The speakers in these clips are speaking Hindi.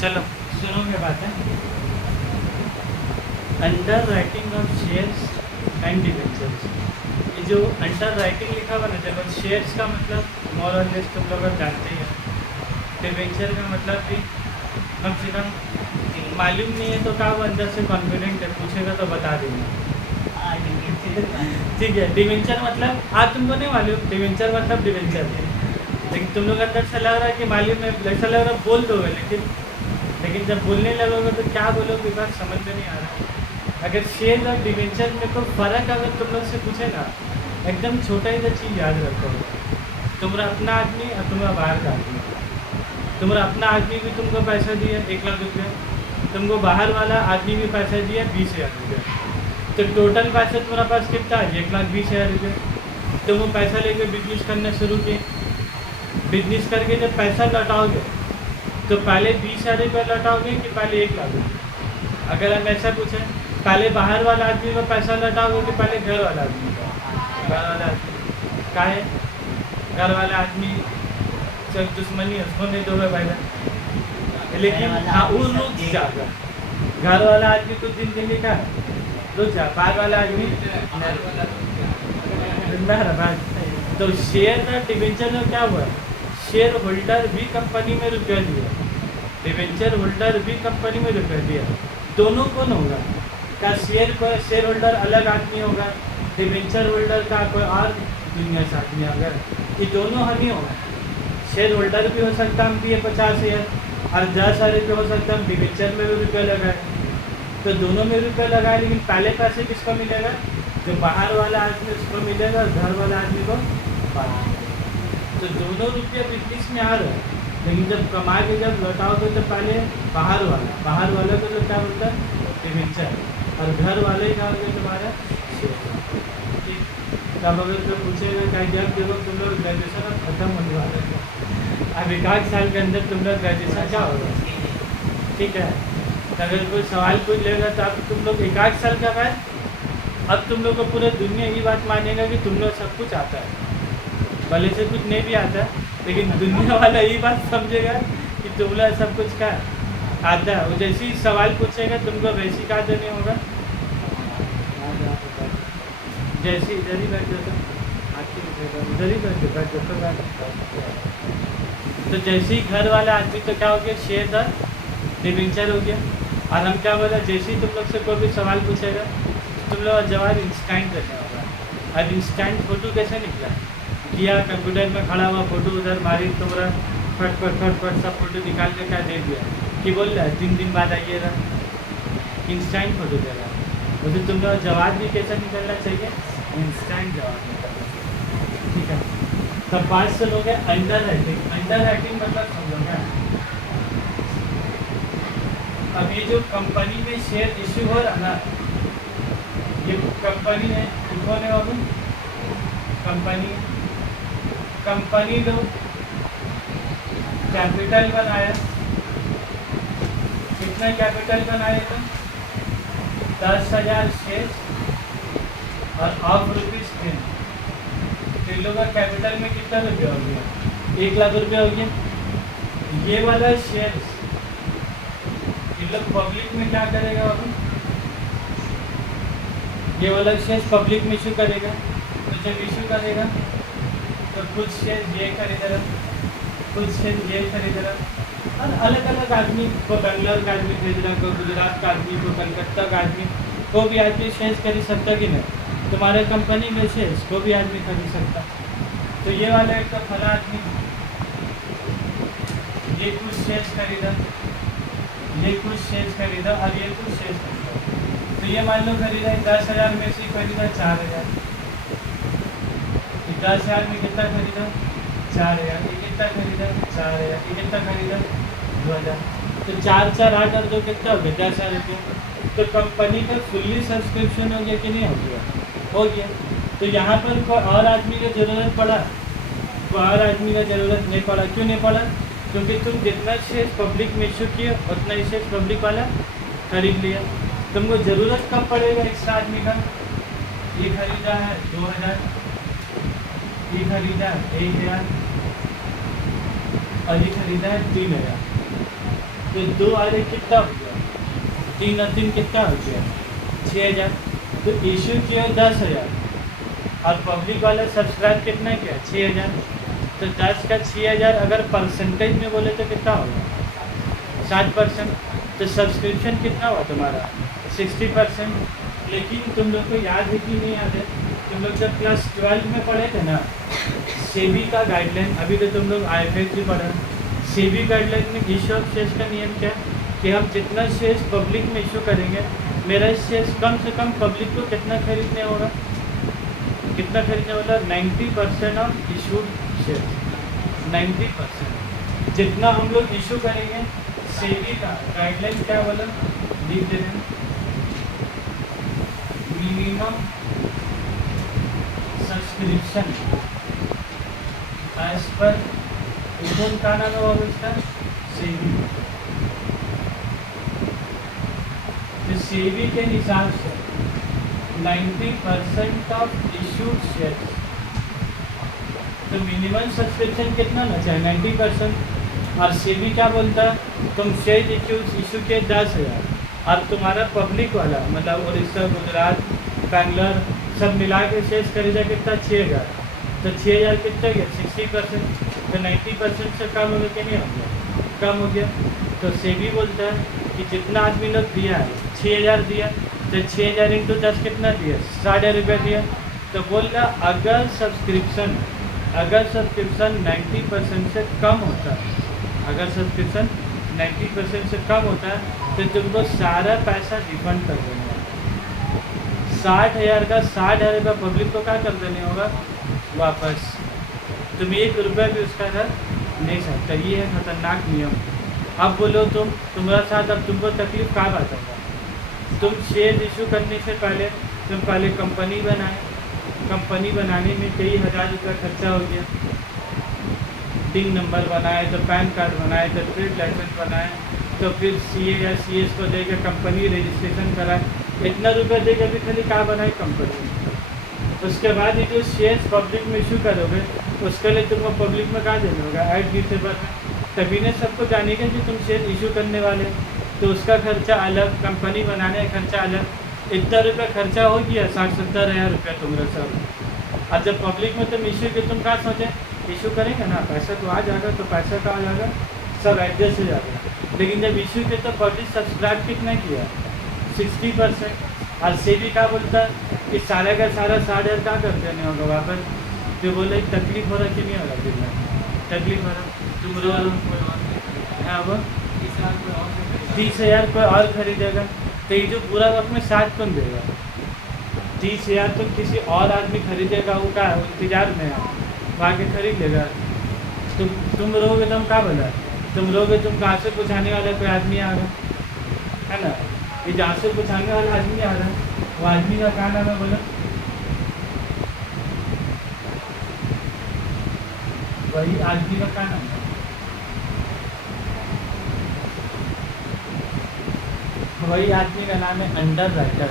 चलो सुनोगे बातें। Under writing of shares and debentures. ये जो अंडर राइटिंग लिखा हुआ ना, देखो शेयर्स का मतलब मोर और लेस तुम लोग जानते ही हो। डिवेंचर का मतलब भी कम से कम मालूम नहीं है तो क्या वो अंदर से कॉन्फिडेंट है, पूछेगा तो बता देंगे। ठीक है। डिवेंचर मतलब आज तुमको नहीं मालूम, डिवेंचर मतलब डिवेंचर, लेकिन तुम लोग अंदर से लग रहा है कि मालूम है, ऐसा लग रहा है बोल दोगे, लेकिन जब बोलने लगोगे तो क्या बोलोगे बात समझ में नहीं आ रहा। अगर शेयर और डिवेंचर में कोई फ़र्क अगर तुम लोग से पूछे ना, एकदम छोटा ही तो चीज़ याद रखो। तुम्हारा अपना आदमी और तुम्हारा बाहर का आदमी। तुम्हारा अपना आदमी भी तुमको पैसा दिया 1 लाख रुपये, तुमको बाहर वाला आदमी भी पैसा दिया 20,000 रुपये, तो टोटल पैसा तुम्हारा पास कितना है? 1,20,000 रुपये। तुम वो पैसा लेके बिजनेस करना शुरू किए। बिजनेस करके जब पैसा लौटाओगे तो पहले 20,000 रुपये लौटाओगे कि पहले 1 लाख रुपये? अगर हम ऐसा पूछें, पहले बाहर वाला आदमी को पैसा लौटाओगे कि पहले घर वाला आदमी को? घर वाला आदमी का है, घर वाला आदमी सब दुश्मनी है, उसको नहीं दोगे भाई। लेकिन हाँ वो रुक जाएगा। घर वाला आदमी कुछ दिन के लिए का रुक जा, बाहर वाला आदमी तो शेयर का डिवेंचर में क्या हुआ? शेयर होल्डर भी कंपनी में रुपया दिया, डिवेंचर होल्डर भी कंपनी में रुपया दिया। दोनों कौन होगा? क्या शेयर होल्डर अलग आदमी होगा, डिवेंचर होल्डर का कोई और दुनिया से आदमी होगा? ये दोनों हम ही होगा। शेयर होल्डर भी हो सकता हम दिए 50,000 और 10,000 हो सकता हम डिवेंचर में भी रुपया लगाए, तो दोनों में रुपया लगाए, लेकिन पहले पैसे किसको मिलेगा? जो बाहर वाला आदमी उसको मिलेगा और घर वाला आदमी को बाहर। तो दोनों रुपये बिजनेस में आ रहे हैं, लेकिन जब कमा के जब लौटाओगे तो पहले बाहर वाला को जो क्या बोलता है? डिवेंचर, और घर वाले ही क्या होगा तुम्हारा? शेयर। तब अगर कोई पूछेगा कि जब देखो तुम लोग ग्रेजुएशन अब खत्म होने वाले हैं, अब 1 साल के अंदर तुम लोग ग्रेजुएशन क्या होगा? ठीक है। तो अगर कोई सवाल पूछ लेगा तो अब तुम लोग 1 साल का बाद अब तुम लोग को पूरे दुनिया ये बात मानेगा कि तुम लोग सब कुछ आता है। भले से कुछ नहीं भी आता है, लेकिन दुनिया वाला यही बात समझेगा कि तुम लोग सब कुछ का आता है। वो जैसे ही सवाल पूछेगा तुमको वैसी का देने होगा। जैसे इधर ही बैठ जाता, इधर ही बैठ जाता। तो जैसे ही घर वाला आदमी तो क्या हो गया? शेयर था, डिवेंचर हो गया। और हम क्या बोला? जैसे ही तुम लोग से कोई भी सवाल पूछेगा तुम लोग जवाब इंस्टेंट देना होगा। अब इंस्टेंट फोटो कैसे निकला? किया कंप्यूटर में खड़ा हुआ फोटो उधर मारी, तुम्हारा फट सब फोटो निकाल के क्या दे दिया कि बोल रहा है 3 दिन बाद आइएगा। इंस्टेंट फोटो दे रहा है। वैसे तुम लोग जवाब भी कैसा निकलना चाहिए? इंस्टेंट जवाब निकलना। ठीक है। तब बात सुनोगे अंडर राइटिंग। अंडर राइटिंग मतलब समझोगे, अब ये जो कंपनी में शेयर इश्यू हो रहा ना, ये कंपनी है, कौन है बाबू? कंपनी लोग कैपिटल बनाया। कितना कैपिटल बनाया था? 10,000 शेयर और ऑफ ₹10। इन लोगों का कैपिटल में कितना रुपया हो गया? 1 लाख रुपया हो गया। ये वाला शेयर इन लोग पब्लिक में क्या करेगा बाबू? ये वाला शेयर पब्लिक में इशू करेगा। तो जब इशू करेगा तो कुछ शेयर ये खरीदेगा, कुछ शेयर ये खरीदेगा, और अलग अलग आदमी को, बेंगलोर का आदमी खरीद रहा, को गुजरात का आदमी, को कलकत्ता का आदमी, को भी आदमी शेयर खरीद सकता कि नहीं? तुम्हारे कंपनी में शेयर को भी आदमी खरीद सकता। तो ये वाला एक तो फला आदमी ये कुछ शेयर खरीदा, ये कुछ शेयर खरीदा और ये कुछ शेयर खरीदा। तो ये मान लो खरीदा 10,000 में से खरीदा 4,000। 10,000 में कितना खरीदा? 4,000। ये कितना खरीदा? 4,000। ये कितना खरीदा? 2,000। तो 4,4,8 और 2 कितना हो गया? 10,000 रुपये। तो कंपनी का फुल्ली सब्सक्रिप्शन हो गया कि नहीं हो गया? हो गया। तो यहाँ पर कोई और आदमी की ज़रूरत पड़ा? कोई और आदमी का ज़रूरत नहीं पड़ा। क्यों नहीं पड़ा? क्योंकि तुम जितना शेयर पब्लिक में इशू किए उतना ही शेयर पब्लिक वाला खरीद लिया। तुमको ज़रूरत कब पड़ेगा एक्स्ट्रा आदमी का? ये खरीदा है 2,000, ये खरीदा है 1,000 और ये खरीदा है 3,000। तो 2 और 1 कितना हो गया, 3 और 3 कितना हो गया, 6000। तो इशू किया 10,000 और पब्लिक वाला सब्सक्राइब कितना किया, 6000। तो 10 का 6000 अगर परसेंटेज में बोले तो कितना होगा, 60%। तो सब्सक्रिप्शन कितना हुआ तुम्हारा, 60%। लेकिन तुम लोग को याद है कि नहीं याद है, तुम लोग जब क्लास 12 में पढ़े थे ना, सेबी का गाइडलाइन, अभी तो तुम लोग IFAC भी पढ़े, सेबी गाइडलाइन में इशू ऑफ शेयर्स का नियम क्या है कि हम जितना शेयर्स पब्लिक में इशू करेंगे, मेरा शेयर्स कम से कम पब्लिक को कितना खरीदने होगा, कितना खरीदने वाला, 90% ऑफ इशूड शेयर्स, 90%। जितना हम लोग इशू करेंगे, सेबी का गाइडलाइन क्या बोला, लिख दे रहे हैं, मिनिमम सब्सक्रिप्शन एज पर, कौन का नाम है इसका, सेबी। तो सेबी के हिसाब से 90% ऑफ इशूड शेयर्स, तो मिनिमम सब्सक्रिप्शन कितना ना चाहे, 90%। और सेबी क्या बोलता है, तुम शेयर इशू के 10,000 और तुम्हारा पब्लिक वाला मतलब उड़ीसा, गुजरात, बैंगलोर सब मिला के शेयर्स खरीदा कितना, 6,000। तो 6,000 कितना गया, 60%। तो 90% से कम हो गया कि नहीं हो गया, कम हो गया। तो सेबी बोलता है कि जितना आदमी लोग दिया है, 6,000 दिया, तो 6,000 इंटू 10 कितना दिया, 60,000 रुपये दिया। तो बोल रहा अगर सब्सक्रिप्शन 90% से कम होता है, अगर सब्सक्रिप्शन 90% से कम होता है तो तुमको सारा पैसा रिफंड कर देना है। 60,000 का 60,000 रुपये पब्लिक को क्या कर देने होगा, वापस। तुम 1 रुपया भी उसका कर नहीं सकता, ये है खतरनाक नियम। अब बोलो तुम्हारा साथ अब तुमको तकलीफ कहाँ बात होगा, तुम शेयर इशू करने से पहले तुम पहले कंपनी बनाए, कंपनी बनाने में कई हज़ार रुपया खर्चा हो गया, टिन नंबर बनाए, तो पैन कार्ड बनाए, तो ट्रेड लाइसेंस बनाए, तो फिर CA या CS को देकर कंपनी रजिस्ट्रेशन कराए, इतना रुपया देकर भी खाली कहाँ बनाए, कंपनी। उसके बाद ये जो शेयर्स पब्लिक में इशू करोगे, उसके लिए तुमको पब्लिक में कहाँ देना होगा, एड न्यूज़पेपर में, तभी ने सबको जानेगा कि तुम शेयर इशू करने वाले, तो उसका खर्चा अलग, कंपनी बनाने का खर्चा अलग, इतना रुपया खर्चा हो गया, 60-70 हज़ार रुपया तुम्हारा सब। और जब पब्लिक में तुम इशू के तुम कहाँ सोचे, इशू करेंगे ना, पैसा तो आ जाएगा, तो पैसा कहाँ आ जाएगा, सब एडजस्ट हो जाएगा। लेकिन जब इशू के तो पब्लिक सब्सक्राइब कितना किया, 60%। और सेबी क्या बोलता है कि सारे का सारा 60,000 क्या कर देने होगा वापस। तो बोले तकलीफ हो रहा कि नहीं हो रहा, फिर तकलीफ हो रहा, तुम रो हाँ वो 30,000 कोई और खरीदेगा, तो ये जो पूरा वक्त में 60 कौन देगा, 30,000 तो किसी और आदमी खरीदेगा, वो क्या इंतजार में है, वहाँ के खरीद लेगा। तुम रहोगे तो हम क्या बोला, तुम रहोगे, तुम कहाँ से पूछाने वाला कोई आदमी आ रहा है ना, ये जहाँ से पूछाने वाला आदमी आ रहा है, वो आदमी का क्या नाम है बोलो, वही आदमी का क्या नाम है, वही आदमी का नाम है अंडर राइटर।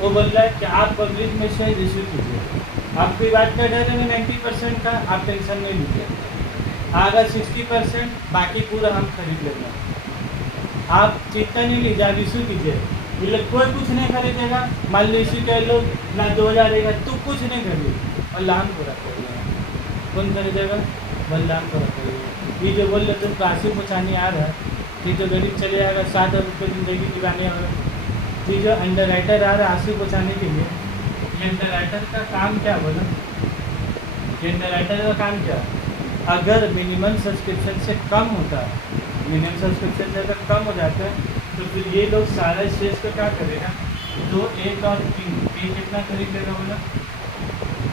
वो बोल रहा है कि आप पब्लिक में शेयर इशू कीजिए, आपकी बात का डर है 90% का, आप टेंशन नहीं लीजिए, अगर 60% बाकी पूरा हम खरीद लेंगे, आप चिंता नहीं लीजिए, आप इशू कीजिए। बोले कोई कुछ नहीं खरीदेगा, मान लो इशू कर लो ना, 2,000 देगा तो कुछ नहीं खरीद, और लाम पूरा करिएगा, कौन खरीदेगा, बलदान पूरा करिएगा। ये जो बोल रहे तुम काशी पहुँचाने आ रहा है, ये जो गरीब चले जाएगा, 7,000 रुपये जिंदगी दिवाने वाला, ये जो अंडर राइटर आ रहा है आंसू पहुँचाने के लिए, ये अंडर राइटर का काम क्या बोला, ये अंडर राइटर का काम क्या, अगर मिनिमम सब्सक्रिप्शन से कम होता है, मिनिमम सब्सक्रिप्शन से अगर कम हो जाता है, तो फिर ये लोग सारा शेयर्स को क्या करेगा, 2, 1 और 3, ये कितना खरीद लेगा बोला,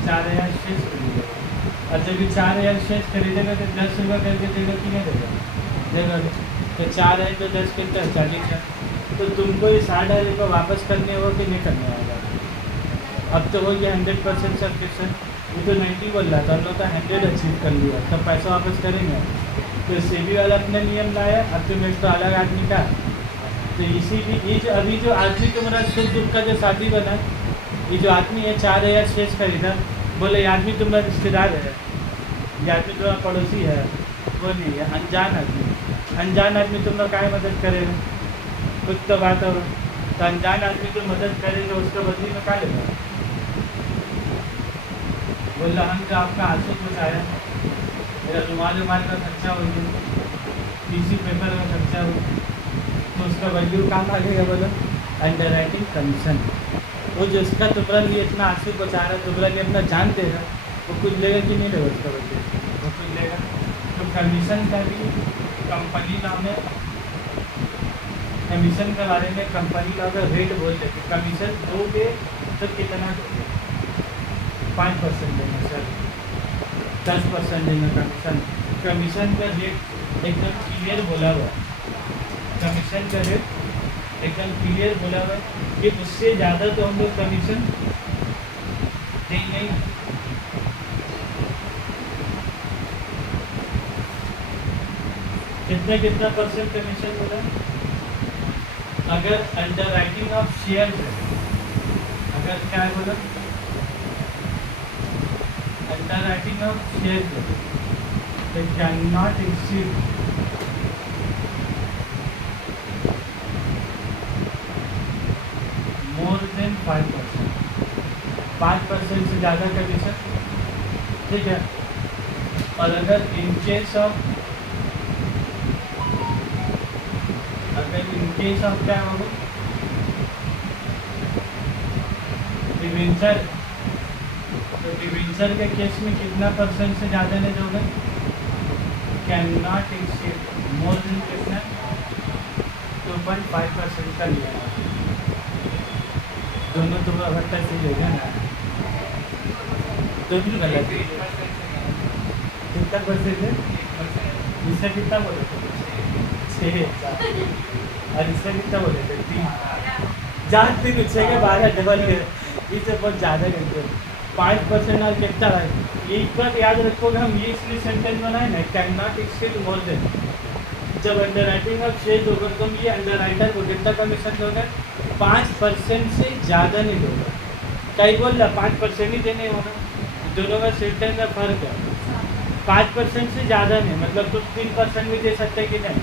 4,000 शेयर्स खरीदेगा। और जब ये 4,000 शेयर्स खरीदेगा तो 10 रुपये करके देगा कि नहीं देगा, देगा। तो 4 है तो 10 कितना, 40,000। तो तुमको ये 60,000 रुपये वापस करने हो कि नहीं करने होगा, अब तो हो गया 100% सब्सक्रिप्शन, ये तो 90 बोल रहा था, हम लोग तो 100 अचीव कर लिया, तब पैसा वापस करेंगे। तो सेबी वाला अपना नियम लाया, अब तुम एक तो अलग आदमी का, तो इसीलिए ये जो अभी जो आदमी तुम्हारा सुख दुख का जो साथी बना, ये जो आदमी है 4,000 शेयर्स खरीदा, बोले ये आदमी तुम्हारा रिश्तेदार है, ये आदमी तुम्हारा पड़ोसी है, वो नहीं है, अनजान आदमी, अनजान आदमी तुम लोग काय मदद करेगा, कुछ तो बात हो। तो अनजान आदमी जो मदद करेगा उसका बदली में क्या लेगा? बोला हम जो आपका आंसू पहुँचाया, मेरा रुमाल का खर्चा हो गया, टीसी पेपर का खर्चा हो, तो उसका वैल्यू काम आ गया। बोलो अंडर राइटिंग कमीशन। वो जो उसका तुम्हारा लिए इतना आंसू पहुँचा रहा है, तुम्हारा लिए अपना जान देगा, वो कुछ लेगा कि नहीं लेगा उसका वैल्यू? वो कुछ लेगा। तो कमीशन का भी कंपनी नाम है, कमीशन के बारे में कंपनी का अगर रेट बोलते कि कमीशन दोगे तो कितना दोगे, 5% देंगे सर, 10% देंगे कमीशन। कमीशन का रेट एकदम क्लियर बोला हुआ है, कमीशन का रेट एकदम क्लियर बोला हुआ है कि उससे ज़्यादा तो हम लोग कमीशन देंगे ही। कितना परसेंट कमीशन बोला? अगर अंडर राइटिंग ऑफ शेयर है, अगर क्या है बोला, अंडर राइटिंग ऑफ शेयर है, तो can not exceed more than 5%, 5% से ज़्यादा कमीशन, ठीक है। और अगर इन केस ऑफ क्या होगा, डिवेंचर, तो डिवेंचर के केस में कितना परसेंट से ज़्यादा नहीं दोगे? Can not exceed more than कितना, 2.5% का लिया। दोनों तो अगर से लेगा ना, दोनों गलत है। कितना परसेंट है? इससे कितना बोले थे? 6। और इससे कितना बोले थे? 3। जहाँ 3 6 के 12 डबल है, इससे बहुत ज़्यादा करते हैं। 5% और कितना है? एक बात याद रखोगे, हम ये इसलिए सेंटेंस बनाए ना, can not exceed more than. जब अंडर राइटिंग ऑफ शेयर होगा तुम ये अंडर राइटर को कितना कमीशन दोगे? 5% से ज़्यादा नहीं दोगे। कई बोल रहा 5% ही देने होगा, दोनों का सेंटेंस में फर्क है। 5% से ज़्यादा नहीं, मतलब तुम 3% भी दे सकते कि नहीं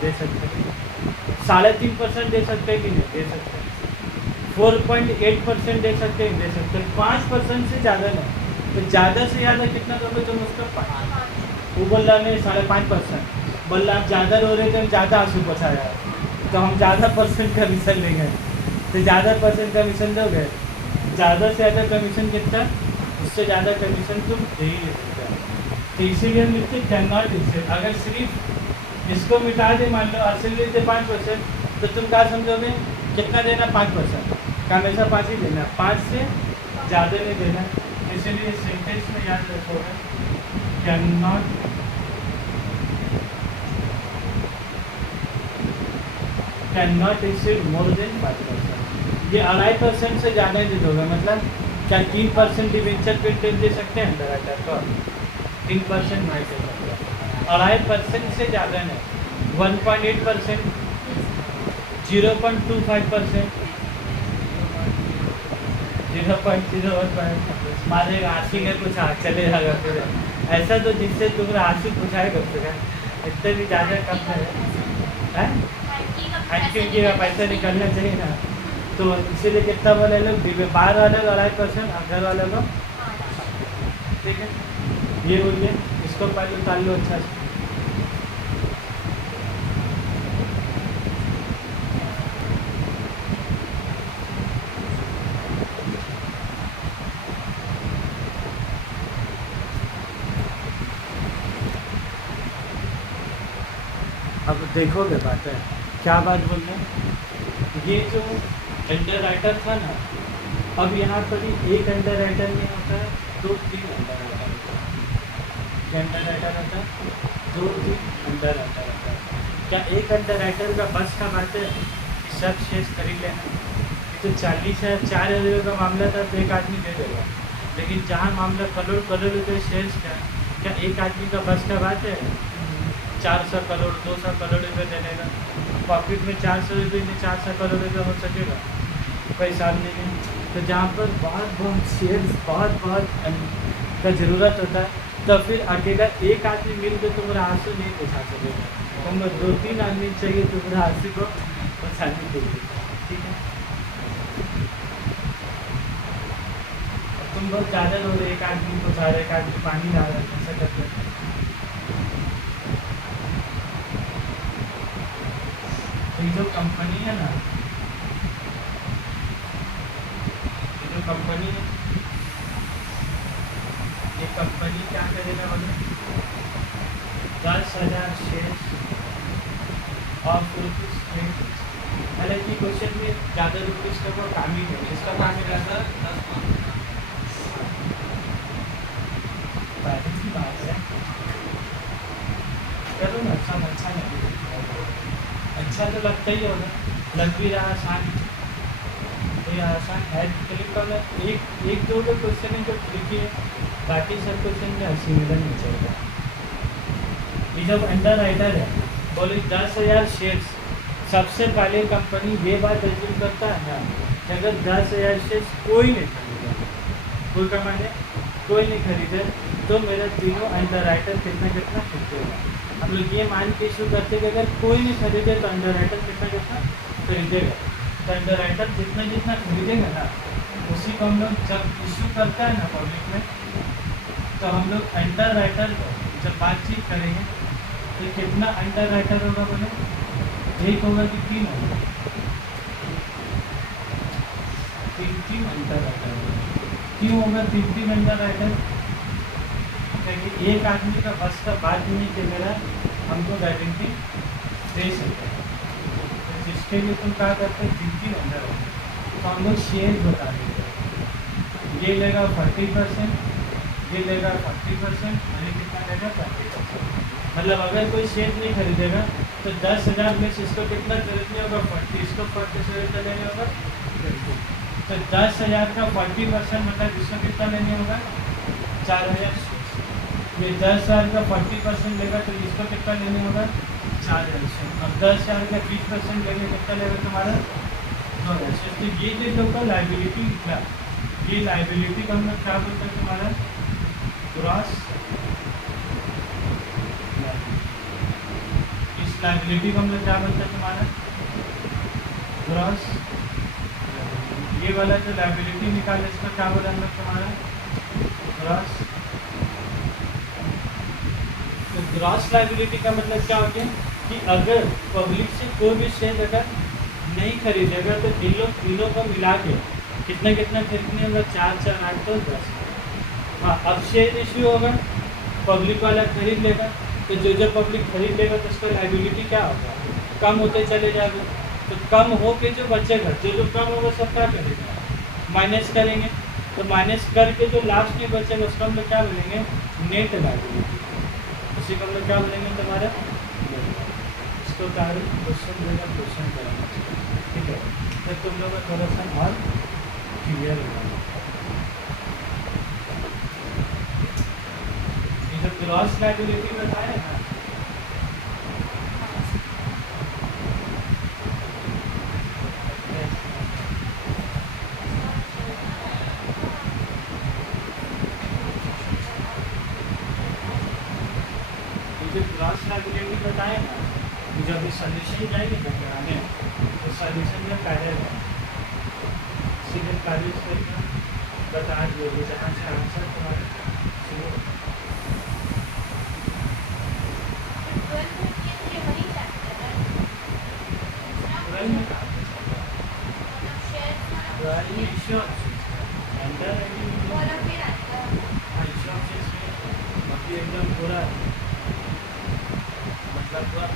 दे सकते, 3.5% दे सकते कि नहीं दे सकते, 4.8% दे सकते हैं दे सकते, 5% से ज़्यादा नहीं। तो ज़्यादा से ज़्यादा कितना दोगे तुम उसका? वो बोल रहा मैं 5.5%, बोल रहा आप ज़्यादा रो रहे थे, हम ज़्यादा आंसू पहुँचाया, तो हम ज़्यादा परसेंट कमीशन लेंगे। तो ज़्यादा परसेंट कमीशन दोगे, ज़्यादा से ज़्यादा कमीशन कितना, उससे ज़्यादा कमीशन तुम दे ही नहीं सकते। तो इसीलिए हम लिखते कैन नॉट एक्सीड। अगर सिर्फ इसको मिटा दे, मान लो असली देते 5%, तो तुम क्या समझोगे कितना देना? 5%, का हमेशा 5 ही देना, 5 से ज़्यादा नहीं देना। इसीलिए सेंटेंस में याद रखोगे can not exceed more than 5%। ये 2.5% से ज़्यादा ही दोगे, मतलब क्या 3% डिवेंचर पेटेंट दे सकते हैं अंडर राइटर को? 3% नहीं दे सकते। 2.5% से ज़्यादा नहीं, 1.8%, 0.25%, 0.01%। मारेगा आंसू में कुछ चले जाएगा फिर ऐसा, तो जिससे तुम्हारा आंसू पूछाएगा फिर इतने भी ज़्यादा कम है। एक्टिविटी का पैसा निकलना चाहिए ना, तो इसीलिए कितना वाले लोग बाहर वाले 2.5% और घर वाले लोग, ठीक है। ये बोलिए इसको पहले उतार लो अच्छा से। अब देखोगे बात है क्या बात बोल रहे हैं। ये जो अंडर राइटर था ना, अब यहाँ पर ही एक अंडर राइटर नहीं होता है, 2-3 अंडर राइटर होता है। क्या अंडर राइटर होता है? 2-3 अंडर राइटर होता है। क्या एक अंडर राइटर का बस का बात है कि सब शेष खरीद लेना? तो 40,000 का मामला था तो एक आदमी दे देगा, लेकिन जहाँ मामला करोड़ रुपये शेयर्स का, क्या एक आदमी का बस का बात है 400 करोड़ 200 करोड़ रुपये देने का? पॉकेट में 400 रुपये में 400 करोड़ रुपये हो सकेगा? कोई हिसाब नहीं है। तो जहाँ पर बहुत शेयर्स बहुत का ज़रूरत होता है, तो फिर अकेला एक आदमी मिल के तुम्हारा आंसू नहीं बुझा सकेगा। तुम 2-3 आदमी चाहिए तो पूरा आरसी को बचाने के लिए, ठीक है। तुम बहुत ज़्यादा लोग, एक आदमी को जा रहे, एक आदमी पानी ला रहा है, ऐसा करते हैं। तो ये जो कंपनी है ना, ये जो कंपनी है, ये कंपनी क्या करेगा बोले, 10,000 शेयर ऑफ रुपीज। हालांकि क्वेश्चन में ज़्यादा रुपीज का कोई काम ही नहीं, इसका काम ही रहता की बात है। चलो ना, अच्छा लगे, अच्छा तो लगता ही होगा, लग भी रहा आसान, तो ये आसान है। लेकिन कल एक दो क्वेश्चन है जो ट्रिकी है, बाकी सब क्वेश्चन में सिमिलर नहीं चलेगा। ये जब अंडर राइटर है बोले 10,000 शेयर्स, सबसे पहले कंपनी ये बात एज्यूम करता है ना कि अगर 10,000 शेयर्स कोई नहीं खरीदे, कोई कंपनी कोई नहीं खरीदे, तो मेरा तीनों अंडर राइटर कितना कितना खरीदेगा। हम लोग ये मान के इशू करते कि अगर कोई नहीं खरीदे तो अंडर राइटर कितना कितना खरीदेगा। तो अंडर राइटर जितना जितना खरीदेगा ना, उसी को हम लोग जब इशू करता है ना पब्लिक में, तो हम लोग अंडर राइटर जब बातचीत करेंगे तो कितना अंडर राइटर होगा बोले, एक होगा कि 3 होगा, 3 अंडर राइटर होगा। क्यों होगा 3 अंडर राइटर? क्योंकि एक आदमी का बस का बात नहीं कि मेरा हमको गारंटी दे सके, तो जिसके लिए तुम क्या करते हैं 3 अंडर होगा, तो हम लोग शेयर बता देते हैं। ये लेगा 40%, ये लेगा 40%, और ये कितना लेगा 20%। मतलब अगर कोई शेयर नहीं खरीदेगा तो 10,000 में से इसको कितना खरीदने होगा 40, इसको 40 से लेने होगा 20। तो 10,000 का 40% मतलब इसको कितना लेने होगा 4,000 शेयर। ये 10,000 का 40% लेगा तो इसको कितना लेने होगा 4,000 शेयर। अब 10,000 का 20% लेंगे कितना लेगा तुम्हारा 2,000 शेयर। तो ये जो लोग का लाइबिलिटी निकला, ये लाइबिलिटी का हम लोग क्या बोलते हैं तुम्हारा ग्रॉस। इस लाइबिलिटी को हम लोग क्या बोलते हैं तुम्हारा ग्रॉस। ये वाला जो लाइबिलिटी निकाले इसका क्या बोला हम लोग तुम्हारा ग्रॉस। तो ग्रॉस लाइबिलिटी का मतलब क्या हो गया कि अगर पब्लिक से कोई भी शेयर अगर नहीं खरीदेगा तो इन लोग तीनों को मिला के कितना कितना खरीदने होगा 4, 4, 8 तो 10। हाँ, अब शेयर इश्यू होगा, पब्लिक वाला खरीद लेगा, तो जो पब्लिक खरीद लेगा तो उसका लाइबिलिटी क्या होगा कम होते चले जाएगा। तो कम हो के जो बचेगा, जो कम होगा सब क्या करेगा माइनस करेंगे, तो माइनस करके जो लास्ट में बचेगा उसको हम लोग क्या बोलेंगे नेट लाइबिलिटी। उसी को हम लोग क्या बोलेंगे तुम्हारा इसको क्वेश्चन देगा, क्वेश्चन करेंगे, ठीक है। तो तुम लोग का थोड़ा सा और क्लियर होगा। ये जो ग्रॉस लाइबिलिटी बताया ना, जो ग्रॉस लाइबिलिटी बताए ना, जब अभी सॉल्यूशन जाएंगे ना कराने, तो सॉल्यूशन में कार्य सीधे कार्य करके बता दिए जहाँ से आंसर तुम्हारे शुरू एकदम पूरा मतलब पूरा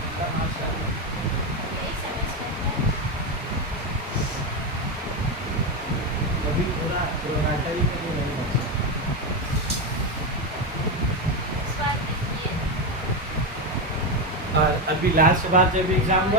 अभी पूरा नाटक ही नहीं बचा। और अभी लास्ट बार जब एग्जाम